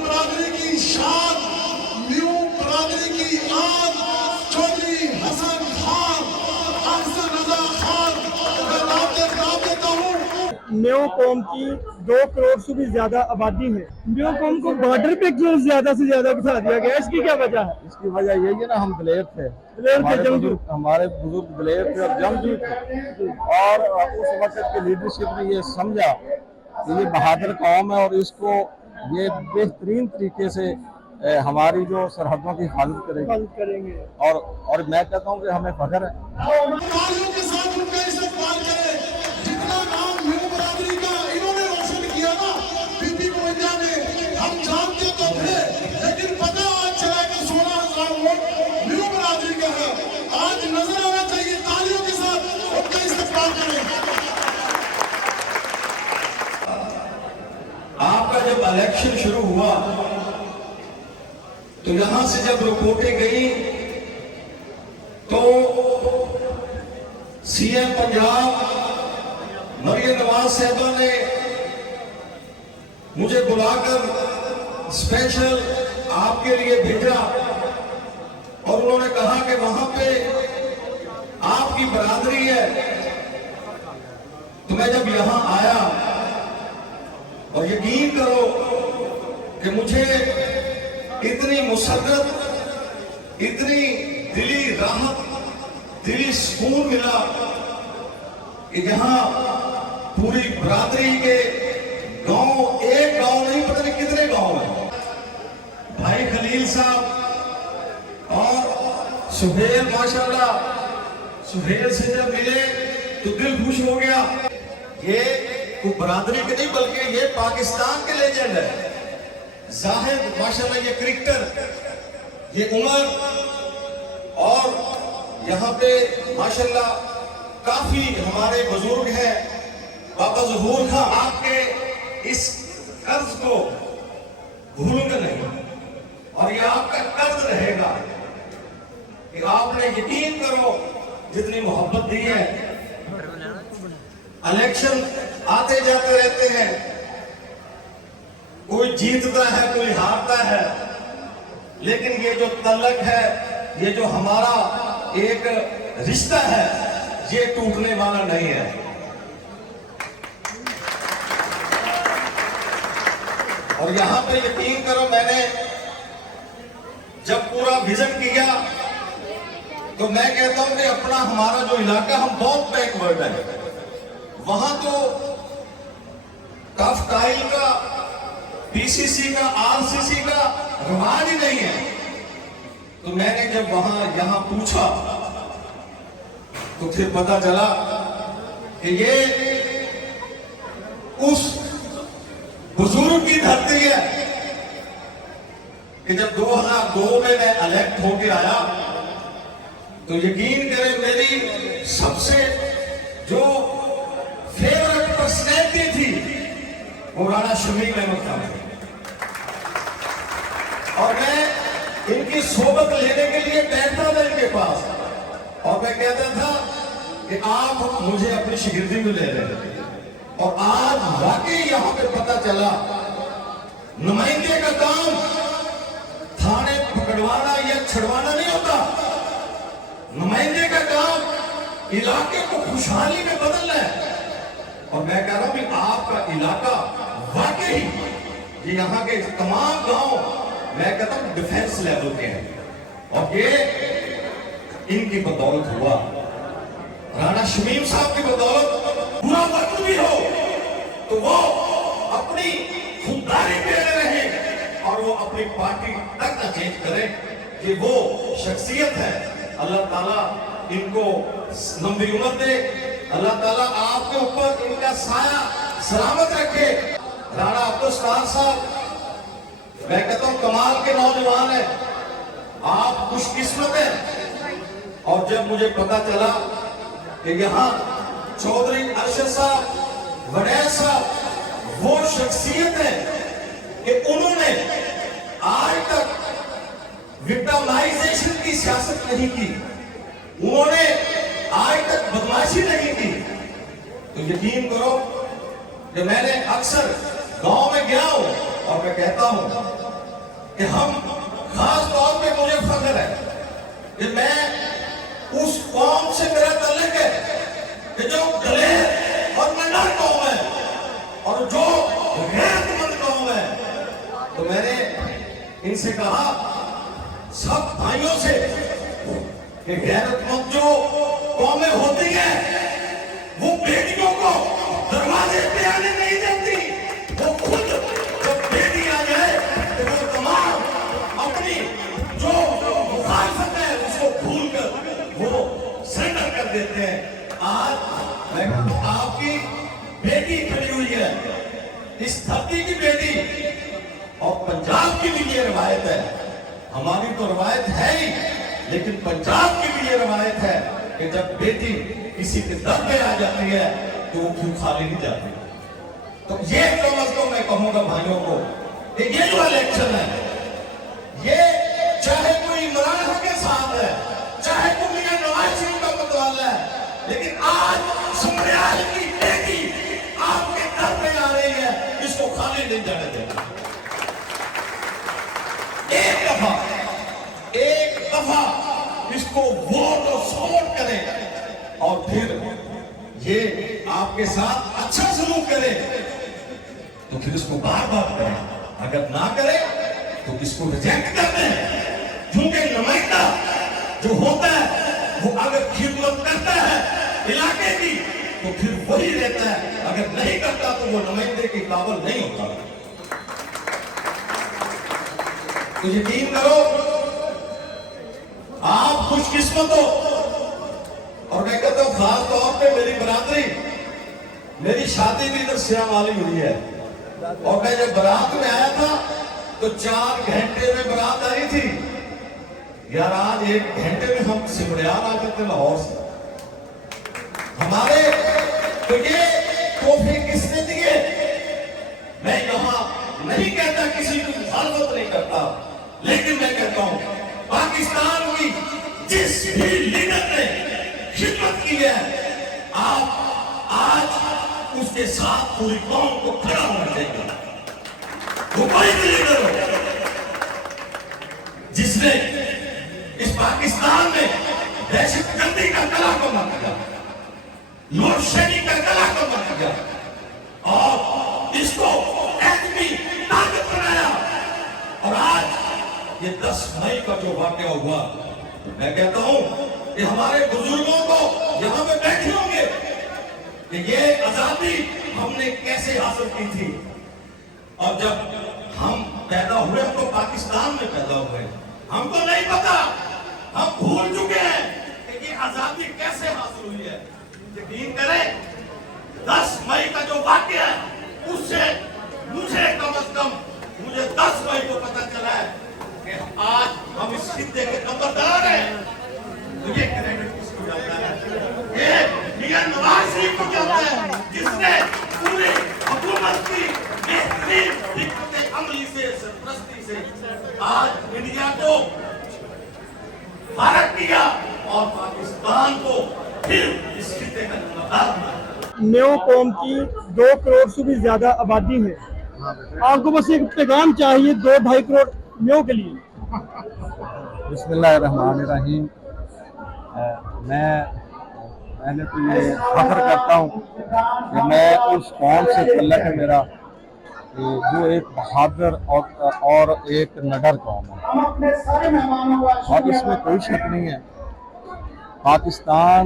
برادری کی شان، نیو برادری کی آن، چودھری حسن خان، احسن رضا خان، میں نام دیتا ہوں۔ نیو قوم کی 2 کروڑ سے بھی زیادہ آبادی ہے، نیو قوم کو بارڈر پہ کیوں زیادہ سے زیادہ بٹھا دیا گیا، اس کی کیا وجہ ہے؟ اس کی وجہ یہی ہے نا، ہم دلیر تھے، ہمارے بزرگ دلیر تھے اور جنگجو تھے، اور اس وقت کی لیڈرشپ نے یہ سمجھا کہ یہ بہادر قوم ہے اور اس کو یہ بہترین طریقے سے ہماری جو سرحدوں کی حفاظت کریں گے، اور میں کہتا ہوں کہ ہمیں فخر ہے۔ تالیوں کے ساتھ ان کا استقبال کریں۔ جتنا نام نیو برادری کا انہوں نے روشن کیا نا بی بی 52 میں، ہم جانتے تو تھے، لیکن پتہ آج چلا کہ 16,000 ووٹ نیو برادری کا ہے۔ آج نظر آنا چاہیے، تالیوں کے ساتھ ان کا استقبال کریں۔ آپ کا جب الیکشن شروع ہوا تو یہاں سے جب رپورٹیں گئی تو سی ایم پنجاب مریم نواز صاحبہ نے مجھے بلا کر اسپیشل آپ کے لیے بھیجا، اور انہوں نے کہا کہ وہاں پہ آپ کی برادری ہے۔ تو میں جب یہاں آیا، اور یقین کرو کہ مجھے اتنی مسرت، اتنی دلی راحت، دلی سکون ملا کہ یہاں پوری برادری کے گاؤں، ایک گاؤں نہیں، پتہ نہیں کتنے گاؤں ہیں۔ بھائی خلیل صاحب اور سہیل، ماشاءاللہ سہیل سے جب ملے تو دل خوش ہو گیا۔ یہ کوئی برادری کے نہیں بلکہ یہ پاکستان کے لیجنڈ ہے۔ زاہد ماشاءاللہ یہ کرکٹر، یہ عمر، اور یہاں پہ ماشاءاللہ کافی ہمارے بزرگ ہیں، بابا ظہور خان۔ آپ کے اس قرض کو بھولوں گا نہیں، اور یہ آپ کا قرض رہے گا کہ آپ نے یقین کرو جتنی محبت دی ہے۔ الیکشن آتے جاتے رہتے ہیں، کوئی جیتتا ہے کوئی ہارتا ہے، لیکن یہ جو تعلق ہے، یہ جو ہمارا ایک رشتہ ہے، یہ ٹوٹنے والا نہیں ہے۔ اور یہاں پہ یقین کرو، میں نے جب پورا وزٹ کیا تو میں کہتا ہوں کہ اپنا ہمارا جو علاقہ، ہم بہت بیک ورڈ ہے، وہاں تو ٹف ٹائل کا، پی سی سی کا، آر سی سی کا رواج ہی نہیں ہے۔ تو میں نے جب وہاں یہاں پوچھا تو پھر پتا چلا کہ یہ اس بزرگ کی دھرتی ہے کہ جب 2002 میں الیکٹ ہو کے آیا تو یقین کریں میری سب سے جو فیورٹ پرسنالٹی تھی وہ رانا شمیم احمد خان تھے، اور میں ان کی صحبت لینے کے لیے بیٹھتا تھا ان کے پاس، اور میں کہتا تھا کہ آپ مجھے اپنی شاگردی میں لے رہے ہیں۔ اور آج واقعی یہاں پہ پتہ چلا نمائندے کا کام تھانے پکڑوانا یا چھڑوانا نہیں ہوتا، نمائندے کا کام علاقے کو خوشحالی میں بدلنا ہے۔ اور میں کہہ رہا ہوں کہ آپ کا علاقہ واقعی یہ یہاں کے تمام گاؤں میں کہتا ہوں ڈیفنس لیول کے ہیں، اور یہ ان کی بدولت ہوا، رانا شمیم صاحب کی بدولت۔ برا وقت بھی ہو تو وہ اپنی خودداری پیڑے رہیں اور وہ اپنی پارٹی تک نہ چینج کریں، کہ وہ شخصیت ہے۔ اللہ تعالیٰ ان کو لمبی عمر دے، اللہ تعالیٰ آپ کے اوپر ان کا سایہ سلامت رکھے۔ رانا عبدالستار صاحب میں کہتا ہوں کمال کے نوجوان ہیں، آپ خوش قسمت ہیں۔ اور جب مجھے پتا چلا کہ یہاں چودھری ارشد صاحب، وڈیل صاحب وہ شخصیت ہے کہ انہوں نے آج تک وکٹمائزیشن کی سیاست نہیں کی، انہوں نے آج تک بدماشی نہیں کی، تو یقین کرو کہ میں نے اکثر گاؤں میں گیا ہوں और मैं कहता हूं कि हम खास तौर पे मुझे फख्र है कि मैं उस कौम से मेरा ताल्लुक है कि जो दलेर और मंडर कौम है और जो गैरतमंद कौम है। तो मैंने इनसे कहा सब भाइयों से कि गैरतमंद जो कौमें होती हैं वो बेटियों को दरवाजे पे आने नहीं देती, वो खुद जब बेटी आ जाए तो वो तमाम अपनी जो मुखालफत है उसको भूल कर वो सरेंडर कर देते हैं। आज मैं आपकी बेटी खड़ी हुई है, इस धरती की बेटी, और पंजाब की भी ये रवायत है। हमारी तो रवायत है ही, लेकिन पंजाब की भी ये रवायत है कि जब बेटी किसी के दर पे आ जाती है तो वो क्यों खाली नहीं जाती। तो ये कम अज कम मैं कहूंगा भाइयों को कि ये जो इलेक्शन है, ये चाहे कोई इमरान खान के साथ है, चाहे कोई मियां नवाज शरीफ का मतवाला है, लेकिन आज सुमरियाल की बेटी आपके दर पे आ रही है, इसको खाली नहीं जाने देना। एक दफा इसको वोट और सपोर्ट करें और फिर ये आपके साथ अच्छा सलूक करे तो फिर इसको बार बार करें, अगर ना करे तो इसको रिजेक्ट कर दें। क्योंकि नुमाइंदा जो होता है वो अगर खिदमत करता है इलाके की तो फिर वही रहता है, अगर नहीं करता तो वो नुमाइंदे के काबिल नहीं होता। तो यकीन करो आप खुशकिस्मत हो। और मैं कहता हूं खास तौर पे मेरी बरादरी, मेरी शादी भी इधर श्याम वाली हुई है, और मैं जब बारात में आया था तो 4 घंटे में बारात आई थी। यार आज 1 घंटे में हम सिमरियाल आ गए थे लाहौर से। हमारे तो ये तोहफे किसने दिए? मैं यहां नहीं कहता किसी की मुखालफत नहीं करता, लेकिन मैं कहता हूं पाकिस्तान की जिस भी लीडर ने खिदमत की है, आप आज उसके साथ पूरी कौम को खड़ा होना चाहिए। वो कोई भी लीडर हो जिसने इस पाकिस्तान में दहशतगर्दी का गला कमा दिया, लोडशेडिंग का गला कमा दिया और इसको एटमी ताकत बनाया। और आज ये 10 मई का जो वाकया हुआ, मैं कहता हूं कि हमारे बुजुर्गों को यहां पे बैठे होंगे कि ये आजादी हमने कैसे हासिल की थी। और जब हम पैदा हुए, हम तो पाकिस्तान में पैदा हुए, हमको नहीं पता, हम भूल चुके हैं कि ये आजादी कैसे हासिल हुई है। यकीन करें 10 मई का जो वाकया है उससे मुझे कम से कम 10 मई को पता चला है कि आज हम इस खित्ते के नंबरदार हैं। तो ये क्रेडिट किसको जाता है? ये मियां नवाज शरीफ को जाता है, जिसने पूरी हुकूमत की बेहतरीन हिकमत अमली से, सरपरस्ती से आज इंडिया को भारत किया और पाकिस्तान को फिर इस खित्ते का नंबरदार बनाया। न्यू कौम की 2 करोड़ से भी ज्यादा आबादी है। आपको बस एक पैगाम चाहिए 2-2.5 करोड़ न्यू के लिए। बिस्मिल्लाहिर्रहमानिर्रहीम। मैं पहले तो ये फख्र करता हूँ कि मैं उस कौम से तल्लुक़ है मेरा कि जो एक बहादुर और एक निडर कौम है, और इसमें कोई शक नहीं है पाकिस्तान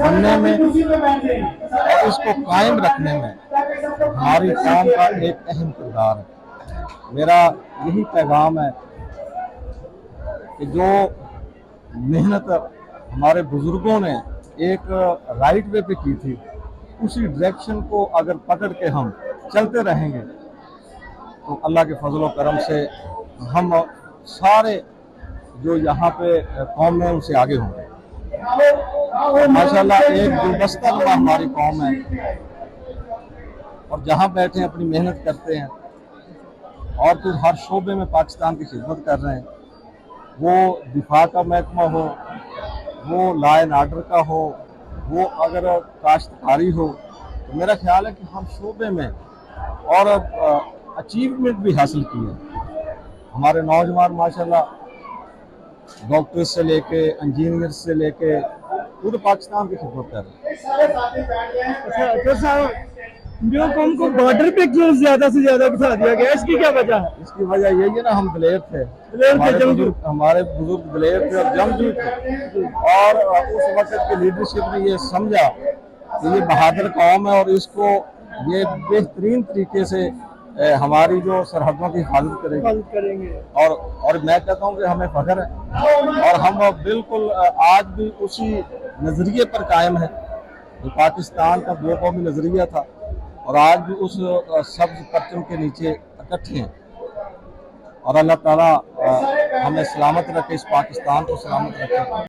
बनने में और इसको कायम रखने में हमारी कौम का एक अहम किरदार है। मेरा यही पैगाम है कि जो मेहनत हमारे बुजुर्गों ने एक राइट वे पे की थी, उसी डायरेक्शन को अगर पकड़ के हम चलते रहेंगे तो अल्लाह के फजल व करम से हम सारे जो यहाँ पे कौम में उनसे आगे होंगे। माशाल्लाह एक गुलदस्ता नुमा हमारी कौम है, और जहाँ बैठे अपनी मेहनत करते हैं और फिर हर शोबे में पाकिस्तान की खिदमत कर रहे हैं। वो दिफा का महकमा हो, वो लॉ एंड आर्डर का हो, वो अगर काश्तकारी हो, तो मेरा ख्याल है कि हम शोबे में और अचीवमेंट भी हासिल की है। हमारे नौजवान माशाल्लाह डॉक्टर से लेके इंजीनियर से लेके पूरे पाकिस्तान की खिदमत कर रहे हैं। अच्छा तो साहब जो कौम को बॉर्डर पे क्यों ज्यादा से ज्यादा बिठा दिया गया, इसकी क्या वजह है? इसकी वजह यही है ना, हम दिलेर थे, हमारे बुजुर्ग दिलेर थे और जंगजू थे, और उस वक्त की लीडरशिप ने ये समझा कि ये बहादुर कौम है और इसको ये बेहतरीन तरीके से हमारी जो सरहदों की हिफाजत करेंगे। और मैं कहता हूँ कि हमें फख्र है और हम बिल्कुल आज भी उसी नज़रिए पर कायम है जो पाकिस्तान का दो कौमी नज़रिया था, और आज भी उस सब्ज परचम के नीचे इकट्ठे हैं। और अल्लाह ताला हमें सलामत रखे, इस पाकिस्तान को सलामत रखे।